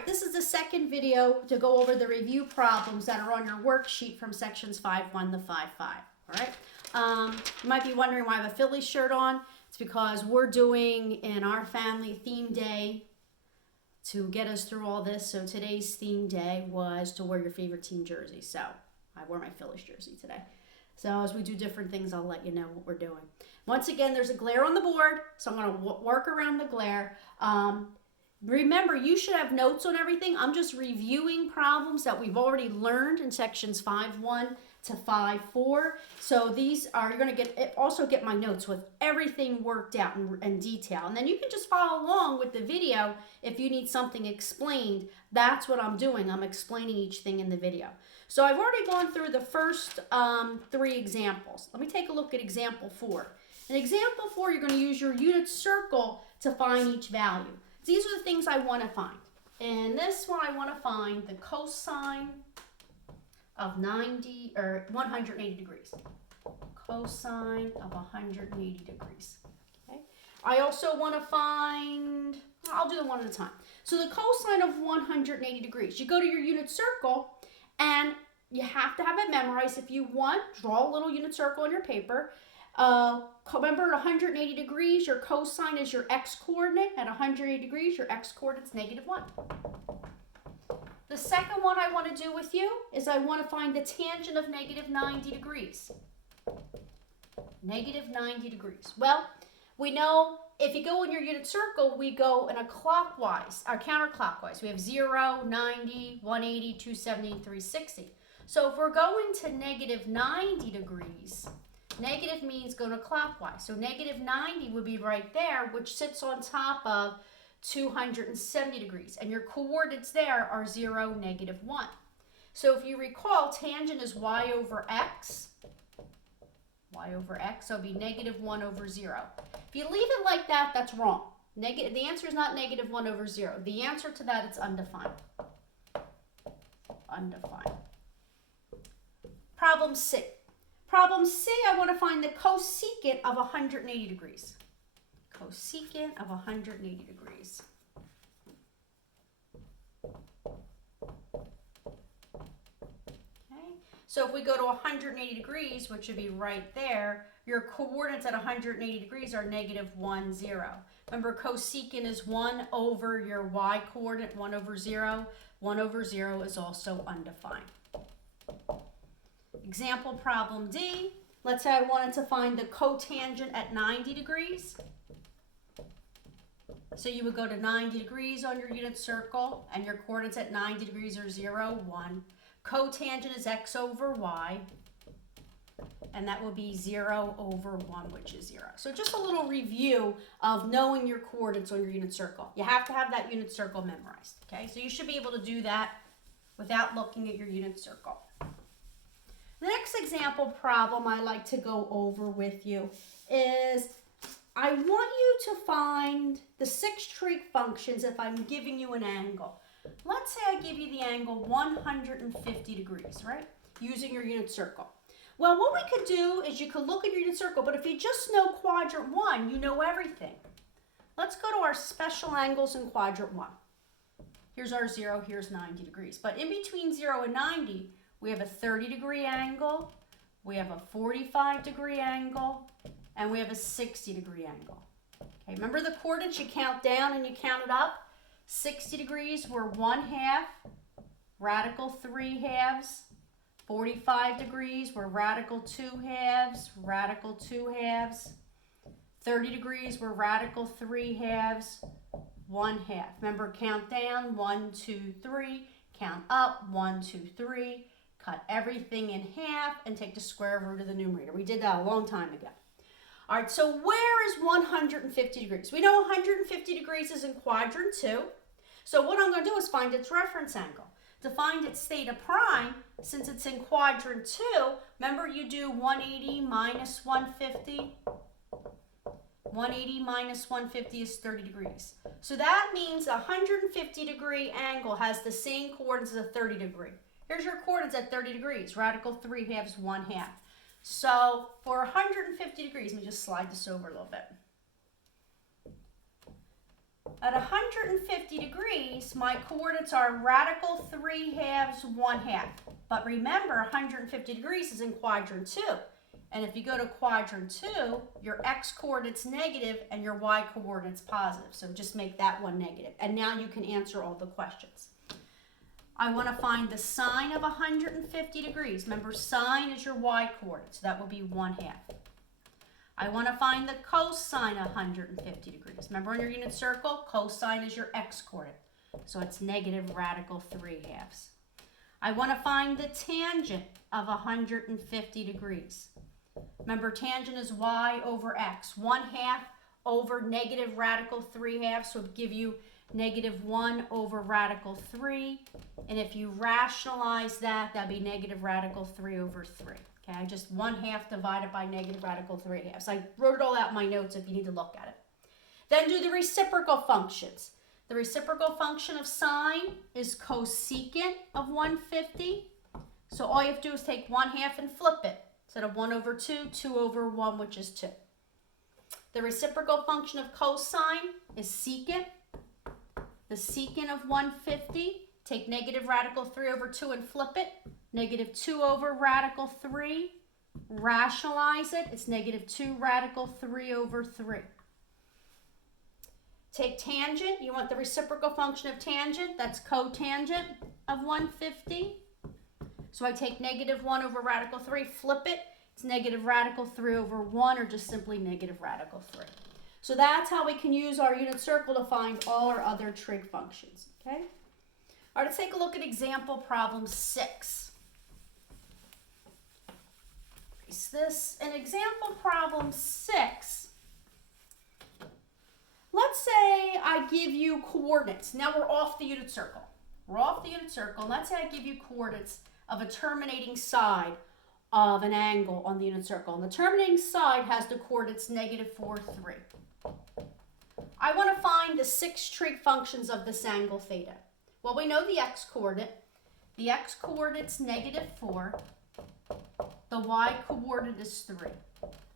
right, this is the second video to go over the review problems that are on your worksheet from sections 5.1 to 5.5. All right. You might be wondering why I have a Philly shirt on. It's because we're doing in our family theme day to get us through all this. So today's theme day was to wear your favorite team jersey. So I wore my Phillies jersey today. So as we do different things, I'll let you know what we're doing. Once again, there's a glare on the board, so I'm going to work around the glare. Remember, you should have notes on everything. I'm just reviewing problems that we've already learned in sections 5.1 to 5.4. So these are, you're going to also get my notes with everything worked out in detail. And then you can just follow along with the video if you need something explained. That's what I'm doing. I'm explaining each thing in the video. So I've already gone through the first 3 examples. Let me take a look at example 4. In example 4, you're going to use your unit circle to find each value. These are the things I want to find. In this one, I want to find the cosine of 90 or 180 degrees. Cosine of 180 degrees. Okay. I also want to find, I'll do them one at a time. So the cosine of 180 degrees. You go to your unit circle and you have to have it memorized. If you want, draw a little unit circle on your paper. Remember at 180 degrees, your cosine is your x-coordinate. At 180 degrees, your x-coordinate's -1. The second one I want to do with you is I want to find the tangent of -90 degrees. -90 degrees. Well, we know if you go in your unit circle, we go in a clockwise, or counterclockwise. We have 0, 90, 180, 270, and 360. So if we're going to -90 degrees, negative means going to clockwise. So -90 would be right there, which sits on top of 270 degrees. And your coordinates there are 0, -1. So if you recall, tangent is y over x. Y over x, so it'd be -1 over 0. If you leave it like that, that's wrong. The answer is not -1 over 0. The answer to that is undefined. Undefined. Problem C. Problem C, I want to find the cosecant of 180 degrees. Cosecant of 180 degrees. Okay, so if we go to 180 degrees, which would be right there, your coordinates at 180 degrees are -1, 0. Remember, cosecant is 1 over your y coordinate, 1 over 0. 1 over 0 is also undefined. Example problem D. Let's say I wanted to find the cotangent at 90 degrees. So you would go to 90 degrees on your unit circle, and your coordinates at 90 degrees are 0, 1. Cotangent is x over y, and that will be 0 over 1, which is 0. So just a little review of knowing your coordinates on your unit circle. You have to have that unit circle memorized, okay? So you should be able to do that without looking at your unit circle. The next example problem I like to go over with you is I want you to find the 6 trig functions if I'm giving you an angle. Let's say I give you the angle 150 degrees, right? Using your unit circle. Well, what we could do is you could look at your unit circle, but if you just know quadrant 1, you know everything. Let's go to our special angles in quadrant 1. Here's our 0, here's 90 degrees. But in between 0 and 90, we have a 30-degree angle, we have a 45-degree angle, and we have a 60-degree angle. Okay, remember the coordinates, you count down and you count it up. 60 degrees, we're 1/2, radical 3/2. 45 degrees, we're radical 2/2, radical 2/2. 30 degrees, we're radical 3/2, 1/2. Remember, count down, 1, 2, 3. Count up, 1, 2, 3. Cut everything in half and take the square root of the numerator. We did that a long time ago. All right, so where is 150 degrees? We know 150 degrees is in quadrant 2. So what I'm going to do is find its reference angle. To find its theta prime, since it's in quadrant 2, remember you do 180 minus 150. 180 minus 150 is 30 degrees. So that means a 150-degree angle has the same coordinates as a 30-degree. Here's your coordinates at 30 degrees. Radical 3/2, 1/2. So for 150 degrees, let me just slide this over a little bit. At 150 degrees, my coordinates are radical 3/2, 1/2. But remember, 150 degrees is in quadrant 2. And if you go to quadrant 2, your x coordinate's negative and your y coordinate's positive. So just make that one negative. And now you can answer all the questions. I want to find the sine of 150 degrees. Remember, sine is your y coordinate, so that will be 1/2. I want to find the cosine of 150 degrees. Remember on your unit circle, cosine is your x coordinate. So it's negative radical 3/2. I want to find the tangent of 150 degrees. Remember, tangent is y over x. 1/2 over negative radical 3/2 would give you negative 1 over radical 3. And if you rationalize that, that'd be negative radical 3 over 3. Okay, just 1/2 divided by negative radical 3/2. I wrote it all out in my notes if you need to look at it. Then do the reciprocal functions. The reciprocal function of sine is cosecant of 150. So all you have to do is take 1/2 and flip it. Instead of 1 over 2, 2 over 1, which is 2. The reciprocal function of cosine is secant. The secant of 150, take negative radical 3 over 2 and flip it. Negative 2 over radical 3. Rationalize it. It's negative 2 radical 3 over 3. Take tangent. You want the reciprocal function of tangent. That's cotangent of 150. So I take negative 1 over radical 3, flip it. It's negative radical 3 over 1, or just simply negative radical 3. So that's how we can use our unit circle to find all our other trig functions. Okay? All right, let's take a look at example problem 6. This in example problem 6. Let's say I give you coordinates. Now we're off the unit circle. We're off the unit circle. And let's say I give you coordinates of a terminating side of an angle on the unit circle. And the terminating side has the coordinates negative 4, 3. I want to find the 6 trig functions of this angle theta. Well, we know the x coordinate. The x coordinate's negative 4. The y coordinate is 3.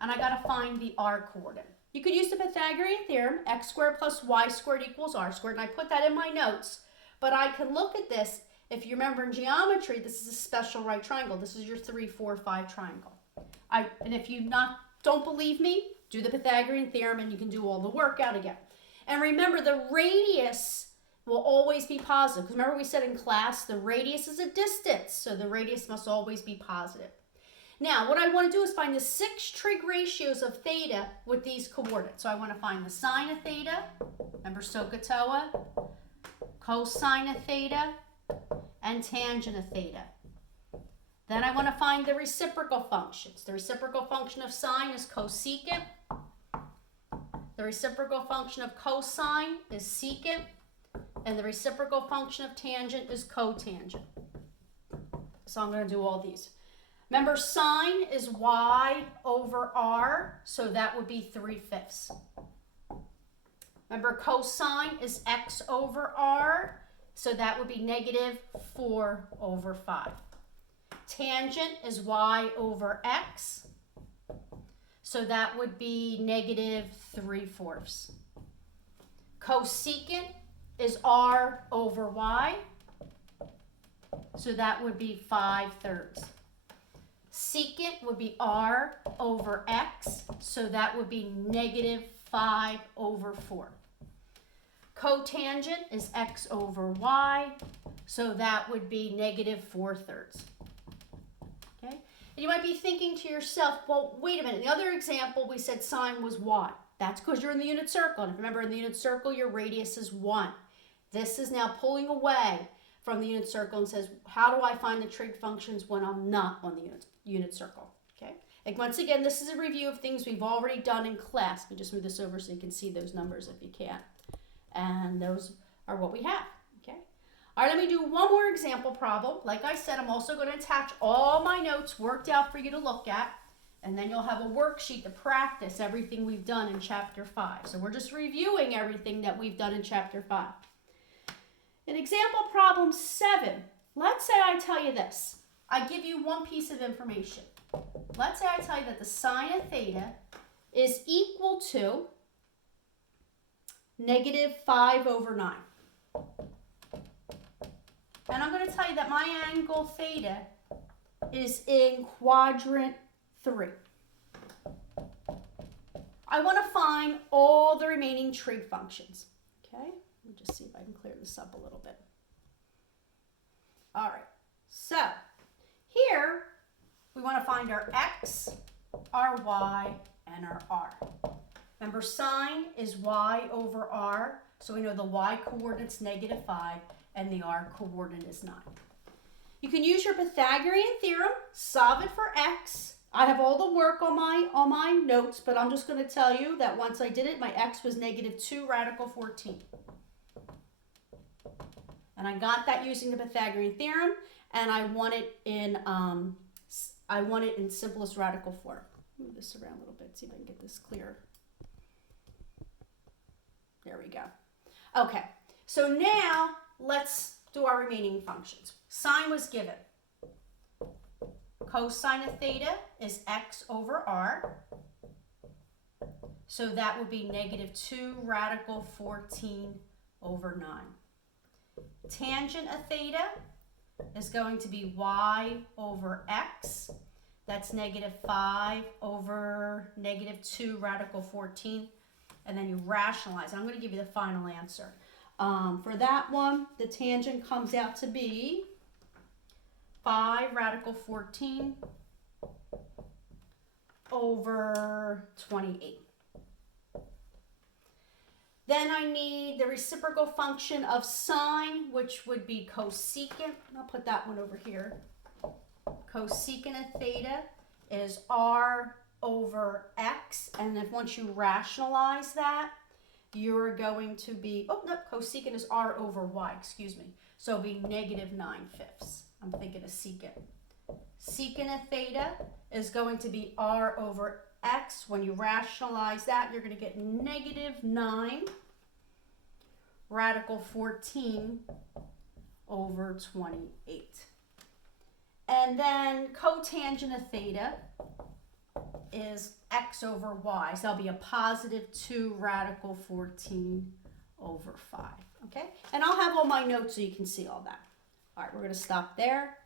And I got to find the r coordinate. You could use the Pythagorean theorem, x squared plus y squared equals r squared. And I put that in my notes. But I can look at this. If you remember in geometry, this is a special right triangle. This is your 3, 4, 5 triangle. And if you don't believe me, do the Pythagorean theorem and you can do all the work out again. And remember, the radius will always be positive. Because remember we said in class, the radius is a distance. So the radius must always be positive. Now, what I want to do is find the 6 trig ratios of theta with these coordinates. So I want to find the sine of theta. Remember SOHCAHTOA? Cosine of theta. And tangent of theta. Then I want to find the reciprocal functions. The reciprocal function of sine is cosecant. The reciprocal function of cosine is secant. And the reciprocal function of tangent is cotangent. So I'm going to do all these. Remember, sine is y over r, so that would be 3/5. Remember, cosine is x over r, so that would be negative 4 over 5. Tangent is y over x, so that would be negative 3/4. Cosecant is r over y, so that would be 5/3. Secant would be r over x, so that would be negative 5 over 4. Cotangent is x over y, so that would be negative 4/3. Okay? And you might be thinking to yourself, well, wait a minute. In the other example, we said sine was y. That's because you're in the unit circle. And if you remember, in the unit circle, your radius is 1. This is now pulling away from the unit circle and says, how do I find the trig functions when I'm not on the unit circle? Okay. And once again, this is a review of things we've already done in class. Let me just move this over so you can see those numbers if you can. And those are what we have. Okay. All right, let me do one more example problem. Like I said, I'm also going to attach all my notes worked out for you to look at. And then you'll have a worksheet to practice everything we've done in Chapter 5. So we're just reviewing everything that we've done in Chapter 5. In example problem 7, let's say I tell you this. I give you one piece of information. Let's say I tell you that the sine of theta is equal to negative 5 over 9. And I'm going to tell you that my angle theta is in quadrant 3. I want to find all the remaining trig functions. Okay, let me just see if I can clear this up a little bit. All right, so here we want to find our x, our y, and our r. Remember, sine is y over r, so we know the y coordinate's negative 5 and the r coordinate is 9. You can use your Pythagorean theorem, solve it for x. I have all the work on my notes, but I'm just going to tell you that once I did it, my x was negative 2 radical 14. And I got that using the Pythagorean theorem, and I want it in simplest radical form. Move this around a little bit, see if I can get this clear. There we go. Okay, so now let's do our remaining functions. Sine was given. Cosine of theta is x over r. So that would be negative 2 radical 14 over 9. Tangent of theta is going to be y over x. That's negative 5 over negative 2 radical 14. And then you rationalize. I'm going to give you the final answer. For that one, the tangent comes out to be 5 radical 14 over 28. Then I need the reciprocal function of sine, which would be cosecant. I'll put that one over here. Cosecant of theta is r over x, and if once you rationalize that, you're going to be, oh no, cosecant is r over y, excuse me. So it'll be negative 9/5. I'm thinking of secant. Secant of theta is going to be r over x. When you rationalize that, you're going to get negative 9 radical 14 over 28. And then cotangent of theta is x over y. So that'll be a positive 2 radical 14 over 5. Okay? And I'll have all my notes so you can see all that. All right, we're going to stop there.